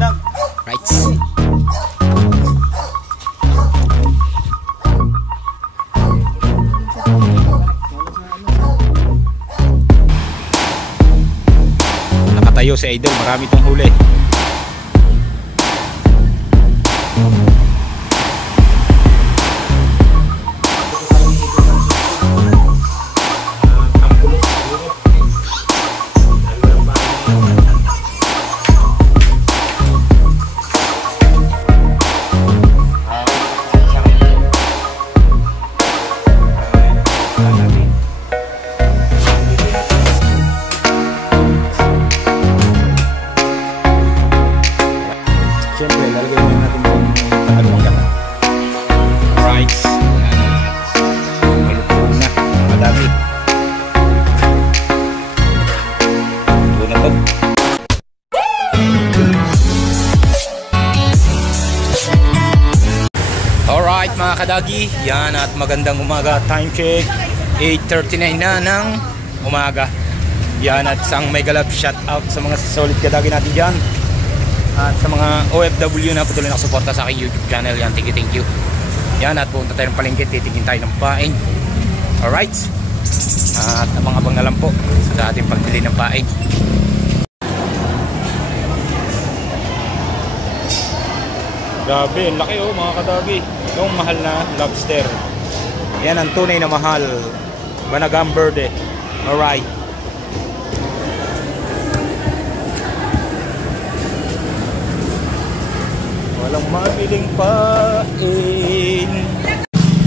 Right. Nakatayo si Idol, marami tong huli. Siyempre, lalagay na natin yung tagagmangga. Alright. Malutong na. Madami. Ito na to. Alright mga kadagi. Yan at magandang umaga. Time check. 8:39 na ng umaga. Yan at isang mega love shout out sa mga solid kadagi natin dyan. At sa mga OFW na patuloy nakasuporta sa aking YouTube channel, yan, thank you. Yan, at pupunta tayo ng palengke, titingin tayo ng paing. Alright. At abang-abang na lang po sa ating pagbili ng paing. Grabe, ang laki oh mga kadagi. Yung mahal na lobster. Yan ang tunay na mahal. Banagang Verde. Alright. Walang mabiling pain.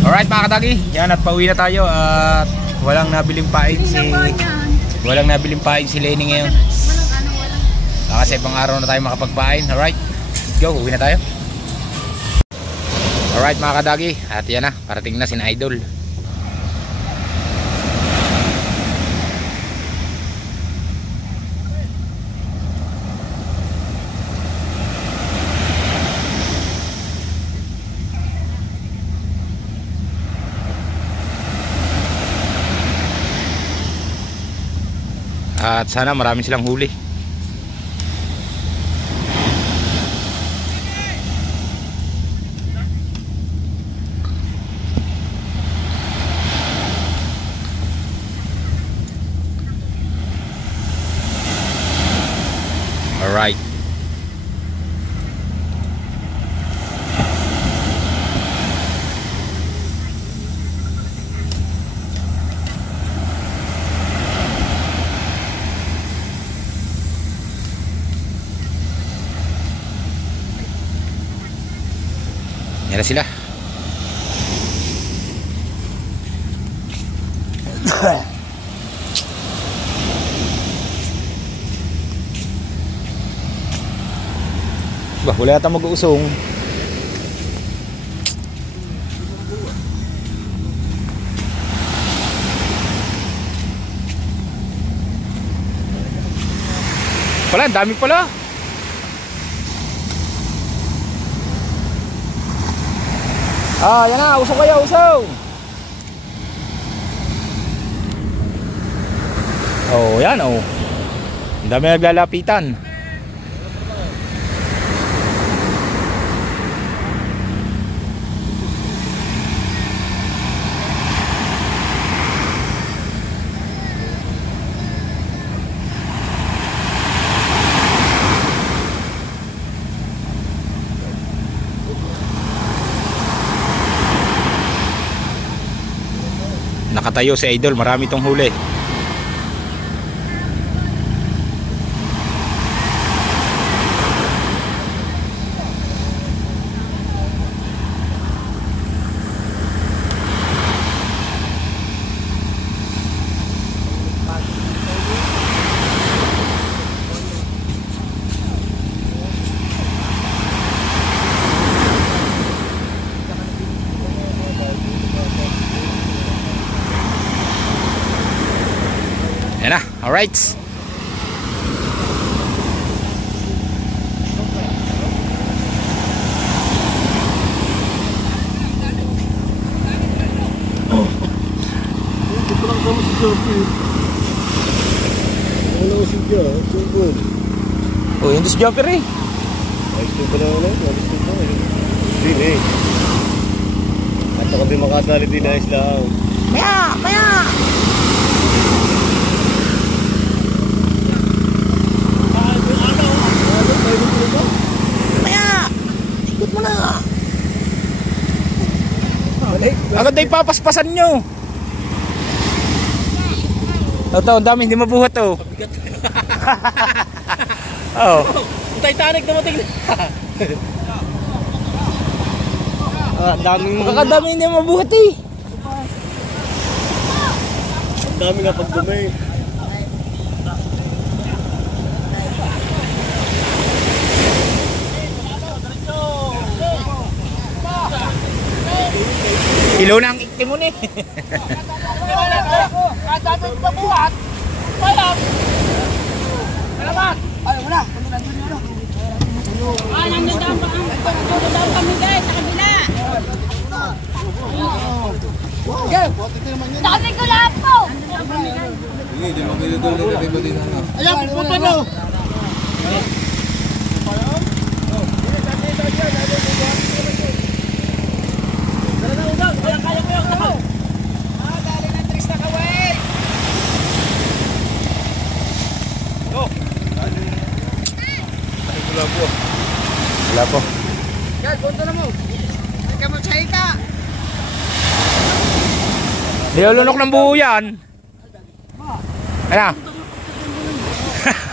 Alright mga kadagi, yan at pauwi na tayo at walang nabiling pain si Lenny ngayon. Kasi ibang araw na tayo makapagpain. Alright, let's go, uwi na tayo. Alright mga kadagi, at yan na, parating na si Idol. At sana marami silang huli. Alright. Yan na sila. Bah, wala yata mag-uusong. Wala, dami pala. Ah, yan na, usong kayo, usong. Oh, yan oh. Ang dami naglalapitan. Nakatayo si Idol, marami tong huli. Yan na, alright. Ito lang sama si Jopi. Wala ko si Jopi. Oh, yun si Jumper eh. Ayos ko pala ulit. Ayos ko pala. Din eh. At ako din makasali din ayos lang. Maya! Maya! Maya! Ikot mo na! Agad ay papaspasan nyo! Ito, ang dami, hindi mabuhat to. Oh. Titanic na mating. Daming... Kakadami hindi mabuhat eh. Ang dami nga pagdumi. Ilo na ang ikti mo ni. Kadaming mabuhat. Payak. Salamat. Ay, wala. Nandun daw kami guys, sa kabila. Dami ko lahat po. Ayan, pupunta na. Wala po. Yan, punta na mo. Ikaw mo, Chayka. Nilulunok ng buo yan. Ano?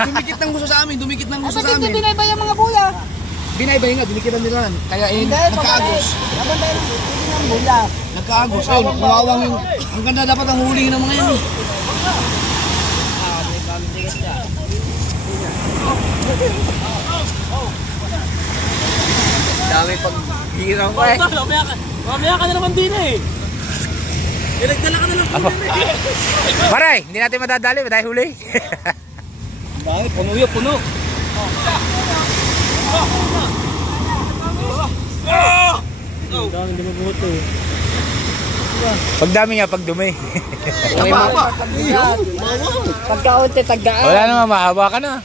Dumikit ng gusto sa amin, dumikit ng gusto sa amin. Binaybay ang mga buya. Binaybay nga, dinikitan nila. Kaya nagkaagos. Nagkaagos. Ayun, kumawang yung... Ang ganda dapat ang hulihin ng mga yan. Dami paghirang ko eh. Mamaya ka na naman din eh. Nagdala ka na lang din eh. Maray, hindi natin madadali, dahil huli. Bakit? Puno yun, puno. Dami na mabuhat eh. Pagdami nga, pagdumi. Pagkaunti, taggaan. Wala naman, mahaba ka na.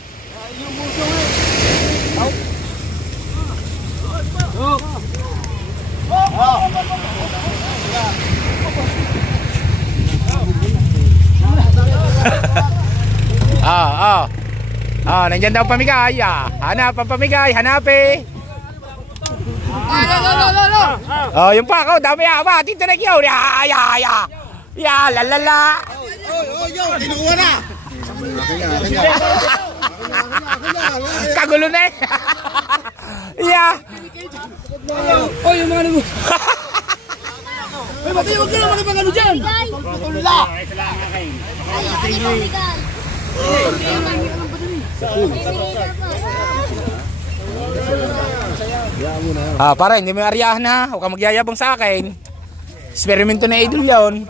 Nandiyan daw pamigay. Hanap ang pamigay, hanapi. Oh, yung pa ako, dami ba? Dito na kiyaw. Ya, lalala. Kinuha na. Kagulo na eh. Ya. Oh, yung mga nabos. Ay, batay, huwag ka na makipagano dyan. Pagpapula. Para hindi mo aryahan ha. Huwag kang magyayabang sa akin. Eksperimento na idol yun.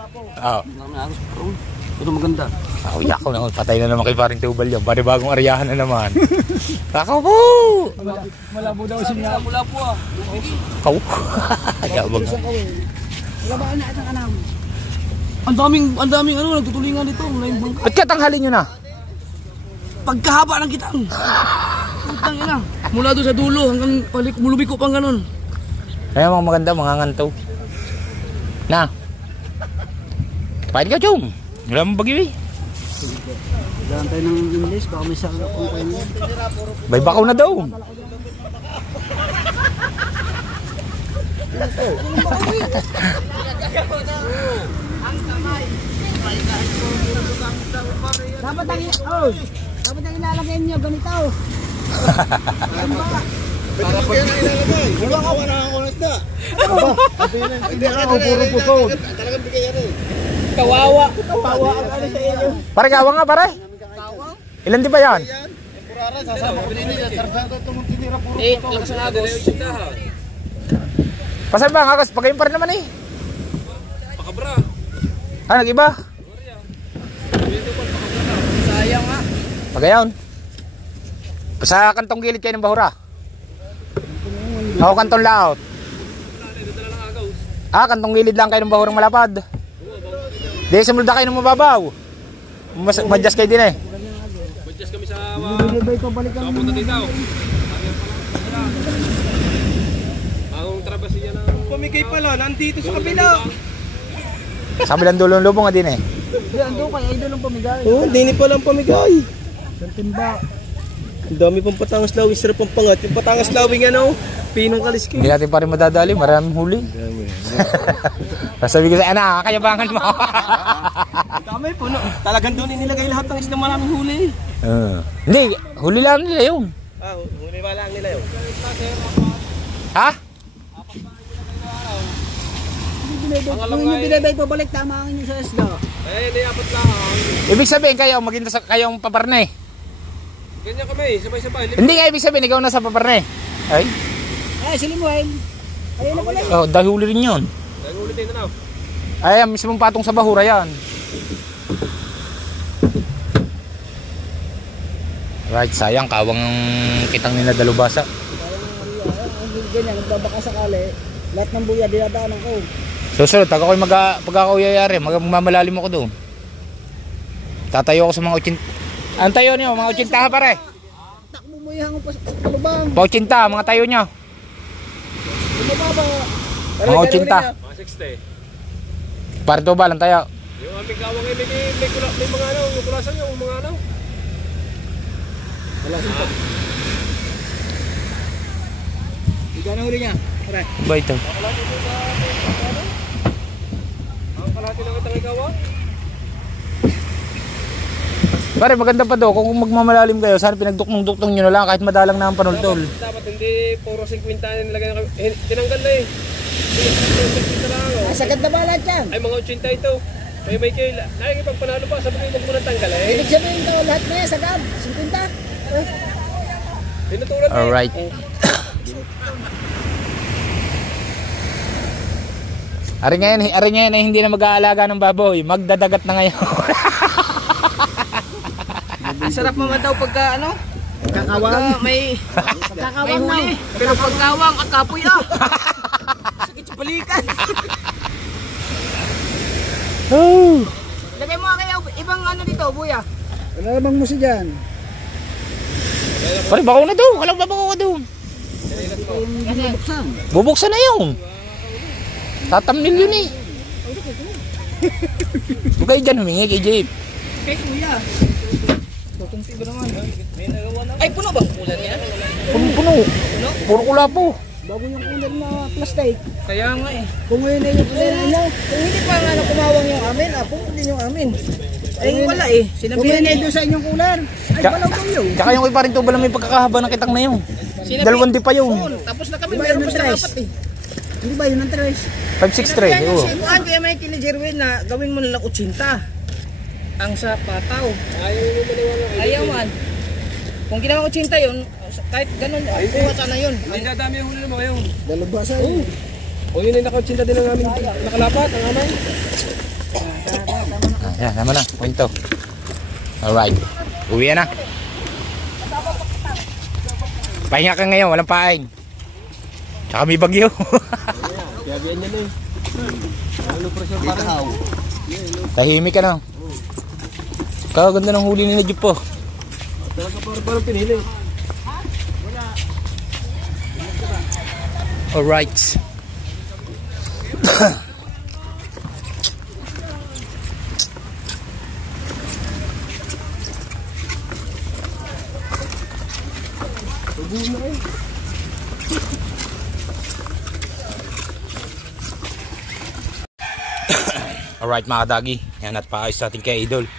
Ito maganda. Yak ko naman. Patay na naman kay paring Tubal yun. Bagong aryahan na naman. Kakaw po! Malabo daw siya. Malabo ah. Kaw? Yabang. Labaan na itang anam. Ang daming ano, nagtutulingan dito. Ba't katanghalin nyo na? Pagkahaba ng kitang. Putang ina. Mula doon sa dulo hanggang mulubiko pang ganun. Kaya mga maganda, mga nganto. Na. Pahin ka, Chong. Wala mong bagyo eh. Dahan tayo ng English, baka may sakit akong kayo. Bay bakaw na daw. Dapat ang ilalagay niyo ganito. Para pag ilalagay. Wala ka wala akong nasda. Hindi ako puro puson. Talagang bigay yan eh. Kawawa ang ano sa inyo. Pare, gawa nga pare. Ilan di ba yan? Purara, sasama. Binili niya, sarsado itong tinira puro puson. Lakas ng agos. Pasan ba ang agos? Pagayon pa rin naman eh. Pakabra. Nag-iba? Sayang nga. Pagayon. Sa kantong gilid kayo ng bahura. Ako kantong laot. Kantong gilid lang kayo ng bahurang malapad. Di sumulda kayo ng mababaw. Madjas kayo din eh. Madjas kami sa... Punta dito. pala, nandito sa kabila. Sa kabilang dulo ng lubong nga din eh. Hindi, ando kay idol ng pamigay. Oo, hindi pa lang pamigay. Sa timba. Ang dami pang patangas lawing, sarap pang pangat. Yung patangas lawing ano, pinong kaliski. Hindi natin pa rin madadali, maraming huli. Sabi ko sa anak, kayabangan mo. Dami, puno. Talagang doon nilagay lahat ng isda maraming huli. Hindi, huli lang nila yun. Ah, huli ba lang nila yun? Ha? Kung yung binibay pabalik, tama ang inyo sa isda. Ay, hindi apat lang. Ibig sabihin kayo, maging kayong paparne. Ganyan kami, sabay-sabay. Hindi nga ibig sabihin, ikaw na sa paparne. Ay? Ay, silimuhin. Ayun na pala. Oh, dahil huli rin yun. Dahil ulit tayo na. Ay, ang mismong patong sa bahura yan. Right, sayang, kawang kitang nila dalubasa. Ganyan, nagbabaka sakali. Lahat ng buya, dinadaanan ko. Susunod, pag ako yayari, magmamalalim ako doon. Tatayo ako sa mga 80. Ang tayo niyo, mga 80 ha pare. Takbo mo yung pa sa lubang. Pa 80, mga tayo niyo. Bumababa. Mga 80. Mga 60. Pare to ba lang tayo? Yung aming kawang ay may mga ano, yung kulasan yung mga ano. Wala sumpa. Ikaw na huli niya. Pare. Ba ito? Ang kalahati lang itang ikaw. Pare, maganda pa daw kung magmamalalim kayo, sana pinagduknong-duknong nyo na lang kahit madalang na ang panultol. Dapat hindi puro 50 na nilagay na tinanggal na eh. Sagad na ba lahat yan? Ay mga 80 ito. May kayo, nakikipagpanalo pa, sabi ko huwag mo nang tanggal eh. Ibig sabihin daw lahat na yan, sagad. 50. Tinutulad eh. Alright. Ari ngayon ay hindi na mag-aalaga ng baboy, magdadagat na ngayon. Sarap naman daw pagka ano? Kakawang. May huli. Pero pagkawang at kapoy sakit sa balikan. Oh. Lagay mo kayo ibang ano dito, buya. Wala namang musi dyan. Pare, bakaw na daw. Walang babaw ka daw. Bubuksan. Bubuksan na yun. Tatamnil yun eh. Huwag kayo dyan humingi kay Jeep. Kay kuya. Tutungsi ba naman? Ay, puno ba? Ulan yan? Puno. Puro kulapo. Bago yung ulan na plastic. Kaya nga eh. Kung ngayon na yung ulan na, kung hindi pa nga kumawang yung amin, puno din yung amin. Ay, wala eh. Sinabihan niya doon sa inyong kulan. Ay, wala ko yun. Tsaka yung ipa rin tuba lang may pagkakahaba ng kitang na yun. Dalawang di pa yun. Tapos na kami, meron pa sila apat eh. Hindi ba yun ang tres? 563. Oo. Sinabihan kaya may kini Jerwin na gawin mo nalang 80. Ang sa pataw. Ayaw man. Kung ginawa 80 yun, kahit ganun, kuha sana yun. Ay, dadami yung huli mo ngayon. Dalubasa yun. O yun ay nakakotsinta din ang aming nakalapat, ang amay. Yan, naman na. Kwento. Alright. Uwi na. Pahinga ka ngayon, walang paing. Tsaka may bagyo. Kaya biyan niya na eh. Ano pressure parang? Tahimik ka na. Kaganda ng huli ni Jeep po. Talaga parang pinili. Alright. Alright mga kadagi, yan at paayos natin kay Idol.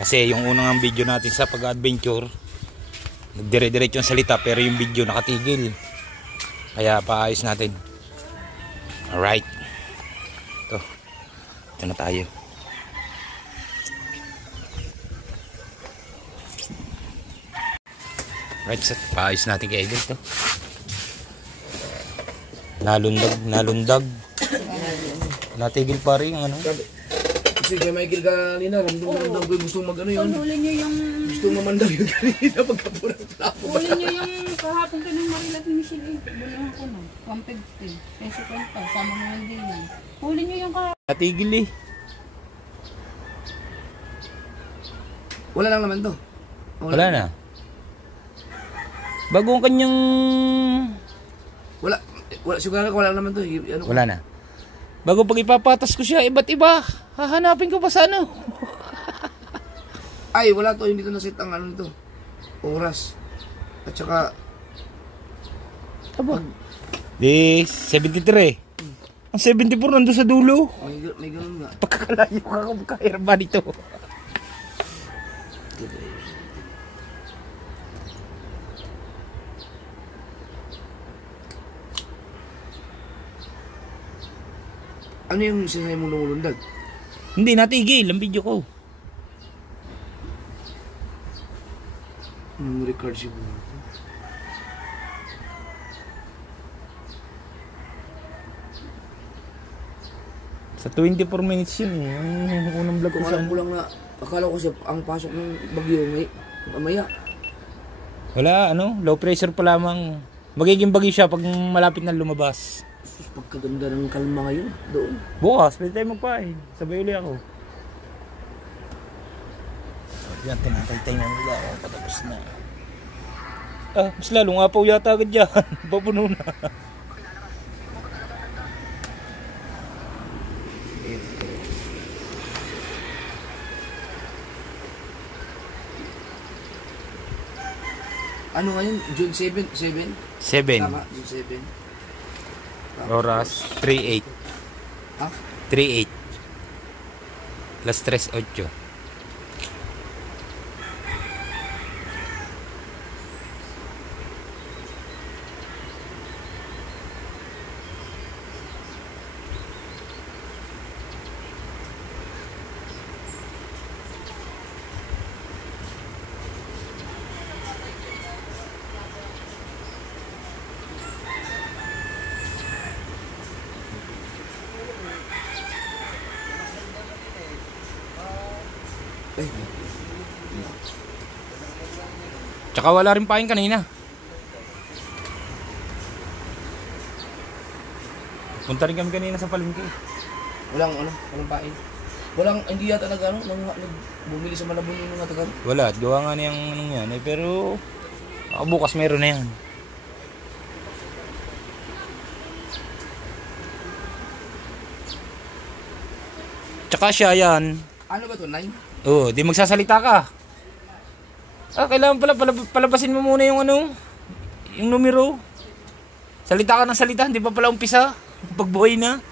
Kasi yung unang video natin sa pag-adventure, nagdire-diretso yung salita pero yung video nakatigil. Kaya paayos natin. Alright. Ito na tayo. Alright, so paayos natin kay Idol to. Nalundag. Natigil pa rin ano. Kasi kaya Michael kanina, ramdam ko gusto mag-ano yun. Huli nyo yung... Gusto mamandaw yung kanina pagkapurang plapo. Huli nyo yung kahapon ka ng marilat ni Michelle. Bulang ako no. 150. Peso kwenta. Sama mo yung dinan. Huli nyo yung kahapon. Natigil eh. Wala lang naman to. Wala na. Bago ang kanyang... Wala siguro wala naman to. Ano? Wala na. Bago pag ipapatas ko siya, iba't iba. Hahanapin ko pa sa ano. Ay, wala to. Hindi to nasit ang ano nito. Oras. At saka, Aba. Di, 73. Ang 74 nandun sa dulo. may ganun nga. Pagkakalayo ka kung kaya ba dito. Ano yung sinay mong lumulundag? Hindi, natigil ang video ko. Record siguro. Sa 24 minutes yun. Yung unang vlog ko Kung sa alam ko lang na, akala ko kasi ang pasok ng bagyo may mamaya. Wala, ano, low pressure pa lamang. Magiging bagyo siya pag malapit na lumabas. Sus, pagkaganda ng kalma ngayon doon. Bukas, pwede tayo magpain. Sabay uli ako. Yan, tinatay na nila ako. Patapos na. Ah, mas lalong apaw yata agad dyan. Papuno na. Ano ngayon? June 7? 7? 7. Tama, June 7. Oras, 3:08. Ha? 3:08. Las 3:08. Ay, Tsaka wala rin pain kanina. Punta rin kami kanina sa palengke. walang pain. Hindi yata bumili sa Malabon yung mga taga. Wala, at gawa nga niyang anong yan eh, pero bukas meron na yan. Tsaka siya yan. Ano ba to? 9? Oh, di magsasalita ka. Ah, kailangan pala palabasin mo muna yung ano, yung numero. Salita ka ng salita, hindi pa pala umpisa. Pagbuhay na.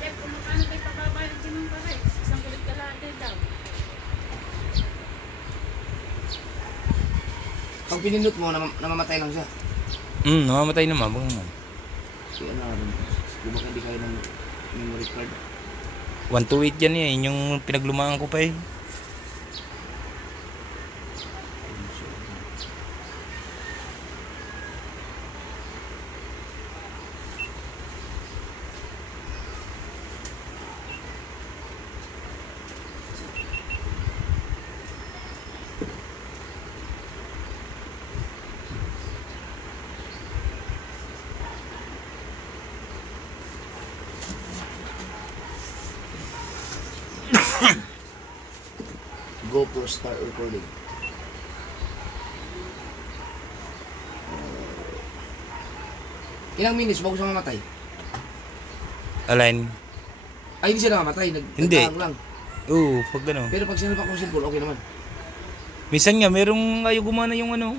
Chef, kung magkano kayo papabayad din ng pare? Isang kulit kalate daw. Pag pinindot mo, namamatay lang siya. Namamatay naman. Bang. Si ano rin. Di ba hindi kayo ng memory card? 128 yan eh, yun yung pinaglumaan ko pa eh. GoPro start recording. Ilang minutes bago siya mamatay? Alin? Ay, hindi siya namamatay. Hindi. Nagtaang lang. Oo, pag gano'n. Pero pag sinalpak ko cellphone, okay naman. Minsan nga, merong ayaw gumana yung ano.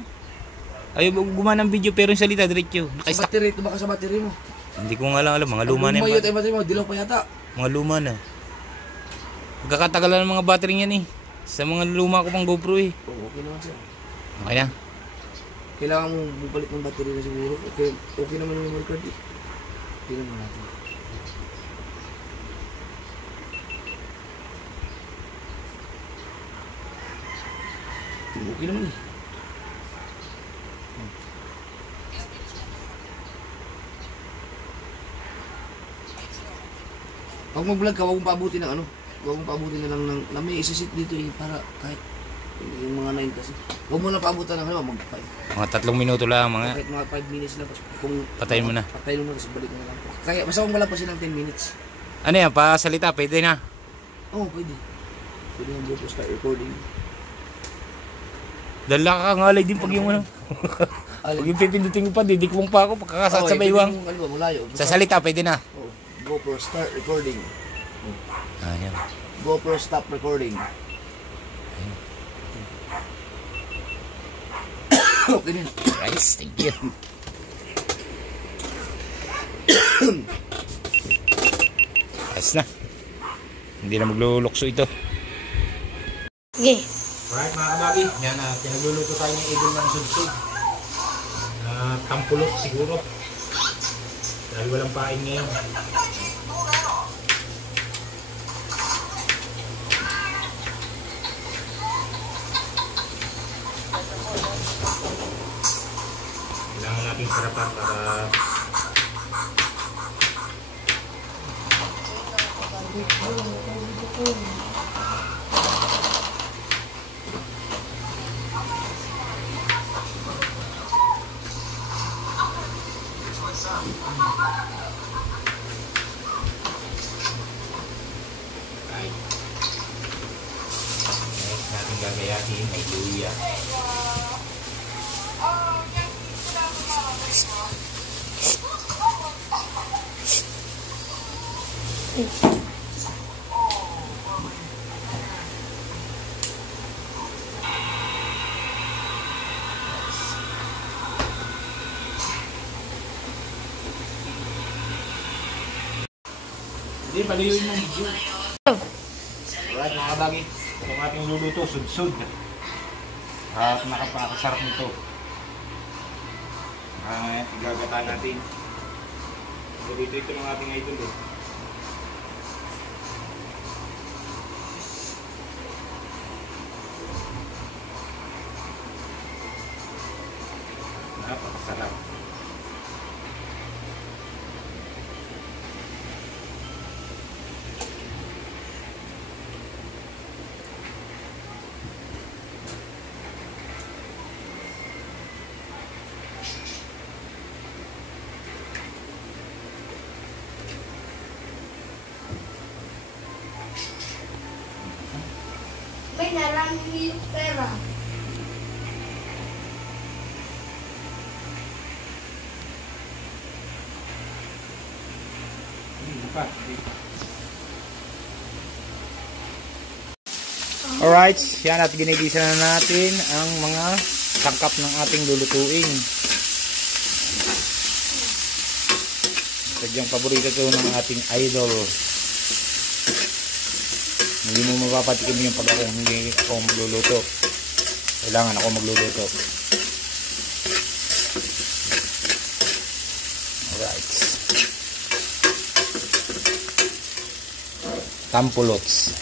Ayaw gumana ng video pero yung salita diretso. Sa battery, ito baka sa battery mo. Hindi ko nga alam, mga luma na Lumayo yung tayo battery mo, dilaw pa yata. mga luma na. Magkakatagalan ng mga battery yan eh. Sa mga luma ko pang GoPro eh. Oo, okay naman siya. Okay na. Kailangan mo bubalik ng battery na siguro. Okay naman yung memory card eh. Tingnan mo natin. Okay naman eh. Pag mag-vlog ka, huwag mong paabutin ng ano. Huwag mong paabutin na lang ng may isasit dito eh. Para kahit Yung mga 9 kasi. Huwag mo na paabutan ng halimbawa, mag-5. Mga 3 minuto lang mga. Kahit mga 5 minutes lang. Kung Patayin mo na. Patayin mo na, kasi balik mo na lang. Kaya, basta kung wala pa silang 10 minutes. Ano yan, pasalita, pwede na. Oo, pwede. Pwede yung GoPro start recording. Dala ka ngalay din pag yung ano. Pag yung pipindutin mo pa, didikmong pa ako pagkakasat sa baywang. Sa salita, pwede na. Oh, GoPro start recording. Ayan. GoPro stop recording. Okay din. Guys, thank you. Ayos na. Hindi na maglulukso ito. Okay. Alright mga kabagi, yan na, pinagluluto tayo ng idol ng sudsud. Tampulok siguro. Dahil walang pain ngayon. Kailangan natin sarapan para natin gagayahin ay luya. Hindi, paliyuin mo. Alright mga kabagi, itong ating luluto, sudsud. At nakapakasarap nito. Igagata natin. So dito ito ng ating idol. Napakasarap. May narami pera. Alright, yan at ginigisa na natin ang mga sangkap ng ating lulutuin. Sadyang paborito ito ng ating idol. Hindi mo mapapatikim yung pag hindi ako magluluto. Kailangan ako magluluto. Alright. Tampulots.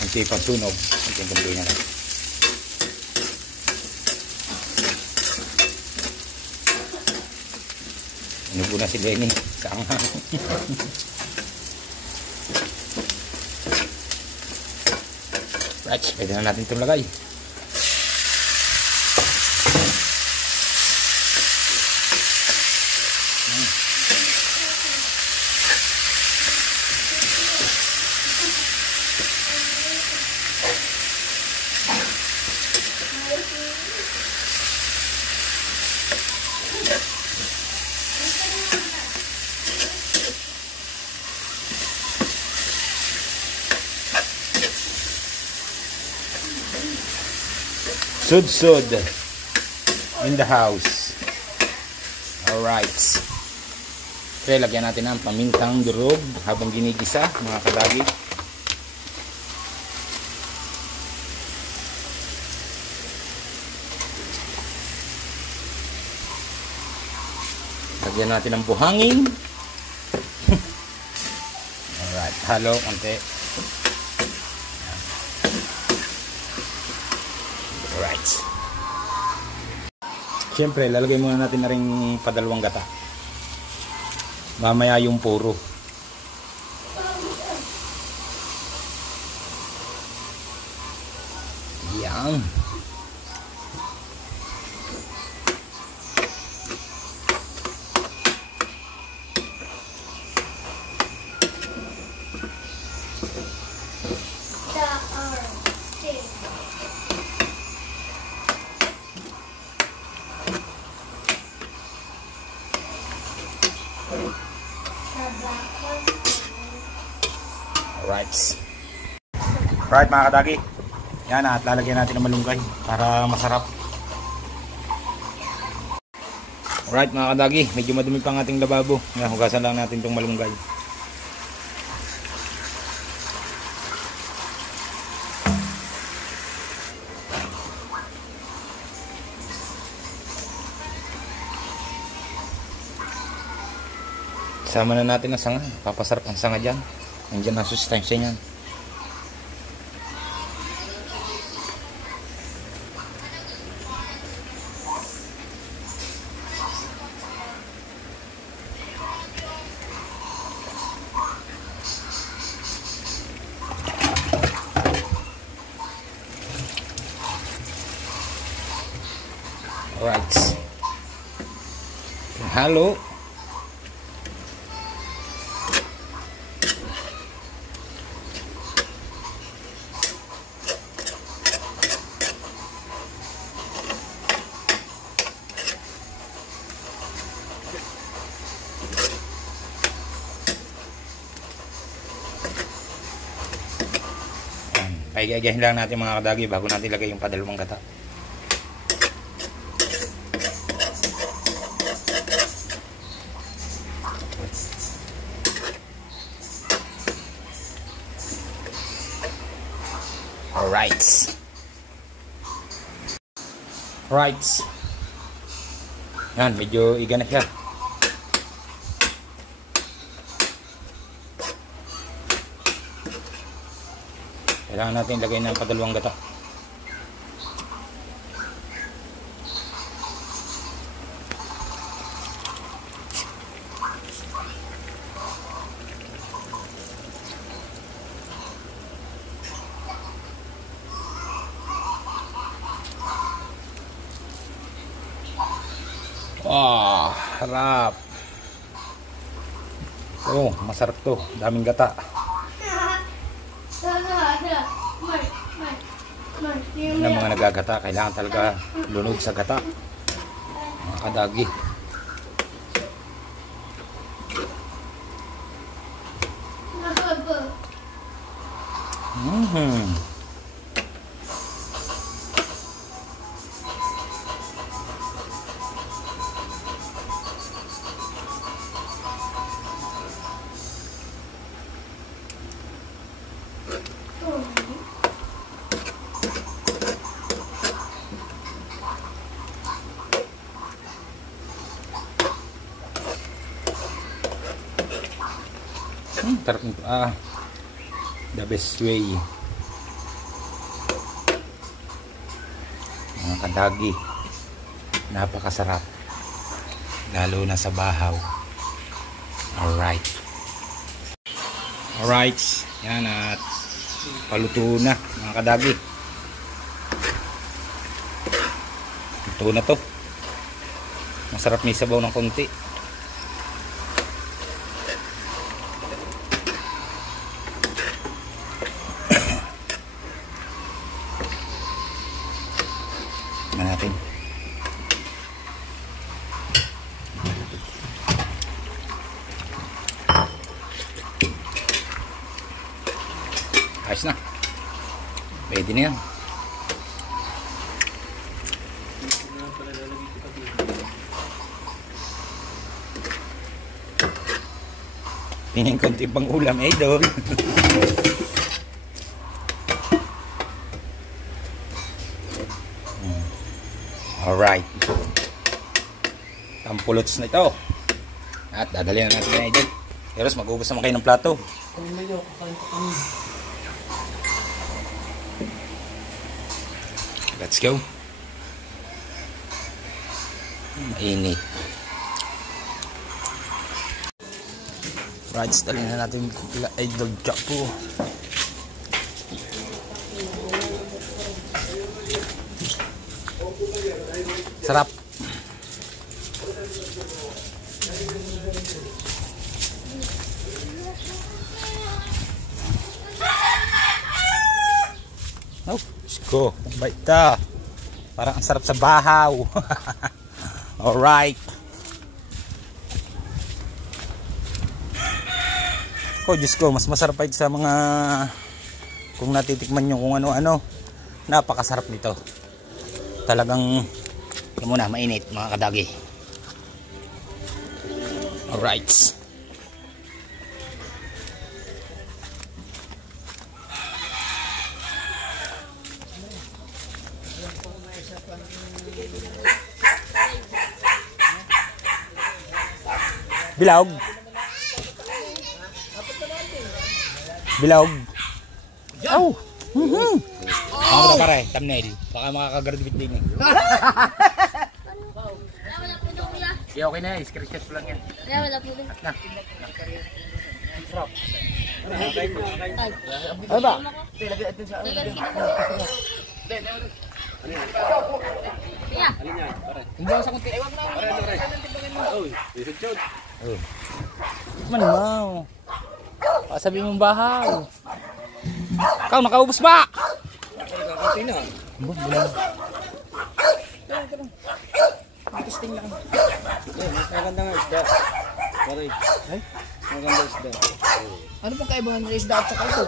Kunti pang sunog, kunti kumbay na lang. Inubo na si Lenny sa anghang. Right, pwede na natin itong lagay. Sudsud in the house. Alright. Okay, lagyan natin ang pamintang durog habang ginigisa mga kadagi. Lagyan natin ng buhangin. Alright, halo konti. Alright. Siyempre, lalagay muna natin na rin padalawang gata. Mamaya yung puro. Yan. Right mga kadagi. Yan at lalagyan natin ng malunggay para masarap. Alright mga kadagi, medyo madumi pa ang ating lababo. Yan, hugasan lang natin itong malunggay. Sama na natin ang sanga. Papasarap ang sanga dyan. Nandiyan ang sustansya niyan. Alright. Halo. Paigagahin lang natin mga kadagi bago natin ilagay yung padalawang gata. Alright. Right. Yan, medyo iga na siya. Kailangan natin ilagay ng padalawang gata. Wow, harap. Oh, masarap to. Daming gata. Yan ang mga nagagata, kailangan talaga lunod sa gata mga kadagi. Sarap nito. The best way. Mga kadagi, napakasarap lalo na sa bahaw. Alright. Alright. Yan at paluto na mga kadagi. Luto na to. Masarap may sabaw ng konti. Natin. Ayos na. Pwede na yan. Tingin konti pang ulam idol. Alright. Tampulots na ito. At dadali na natin na idol. Pero mag-ugas naman kayo ng plato. Let's go. Mainit. Right, dali na natin idol Chapo. Sarap. Oh, let's go. Bait ta. Parang ang sarap sa bahaw. Alright. Oh, Diyos ko, mas masarap pa sa mga kung natitikman nyo kung ano-ano. Napakasarap nito. Talagang yun muna, mainit mga kadagi. Alright. Bilog. Bilog. Oh. Ako na pare, thumbnail. Baka makakagraduate din eh. Yeah, okay na, screenshot ko lang yan. Kaya wala po din. Na. Ano ba? Kaya. Hindi sa kunti. Ewan na. Man mo. Sabi mong bahaw. Ikaw, nakaubos ba? Kunti na. Testing lang. Maganda nga isda. Pare. Ay? Maganda isda. Ano pong kaibahan sa isda at saka ito?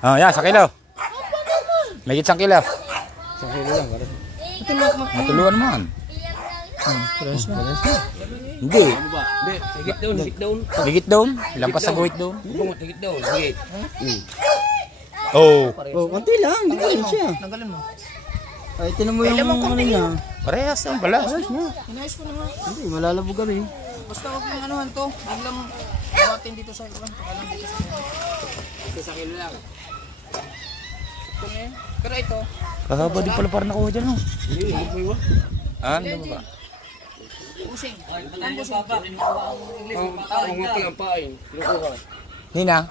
Oh, yan, sa kilo. May git 1 kilo. Sa kilo lang, pare. Matuluan naman. Fresh na. Hindi. Hindi, higit down, higit down. Higit doon. Lampas sa guhit doon. Higit down, higit. Oh. Oh, konti lang, hindi rin siya. Tanggalin mo. Ay, tinan mo yung ano niya. Parehas ang balas. Inayos ko na nga. Hindi, malalabog kami. Basta huwag mong anuhan to. Biglang bawatin dito sa iwan. Pakalang dito sa iwan. Ito sa kilo lang. Ito na yun. Pero ito. Kahaba din pala parang nakuha dyan. Hindi, hindi mo iwa. Ano ba? Using. Ang busing. Ang muting ang pain. Kinukuha. Nina.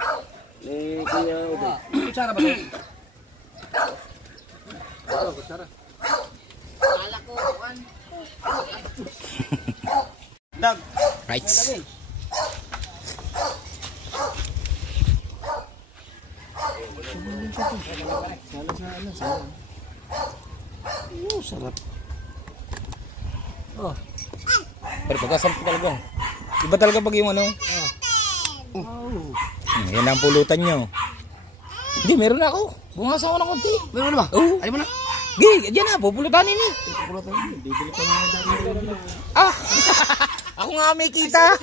Ni Kuya Uday. Kutsara ba ito? Kutsara. Kala ko. Dag. Right. Sarap. Oh. Pero pagkasarap talaga. Iba talaga pag yung ano. Yan ang pulutan nyo. Hindi, meron na ako. Bungas ako ng konti. Meron na ba? Oo. Alam mo na? Gig, dyan na. Pupulutanin eh. Bibili pa nga dati. Ah! Ako nga may kita.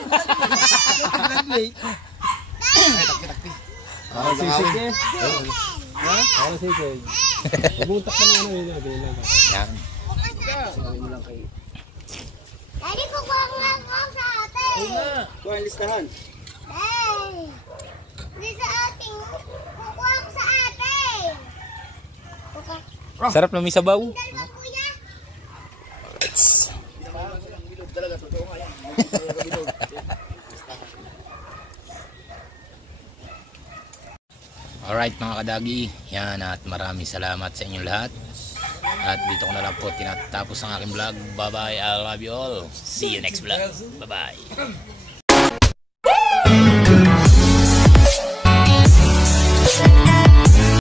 Para sisig eh. Ha? Para sisig. Pumunta ka na ano yun. Yan. Daddy, kukuha nga ako sa atin. Kuha ang listahan. Hey! Hindi sa ating. Kukuha ako sa atin. Sarap na may sabaw. Dalawa, kuya. Alright mga kadagi. Yan, at maraming salamat sa inyong lahat. At dito ko na lang po tinatapos ang aking vlog. Bye bye, I love you all. See you next vlog. Bye bye.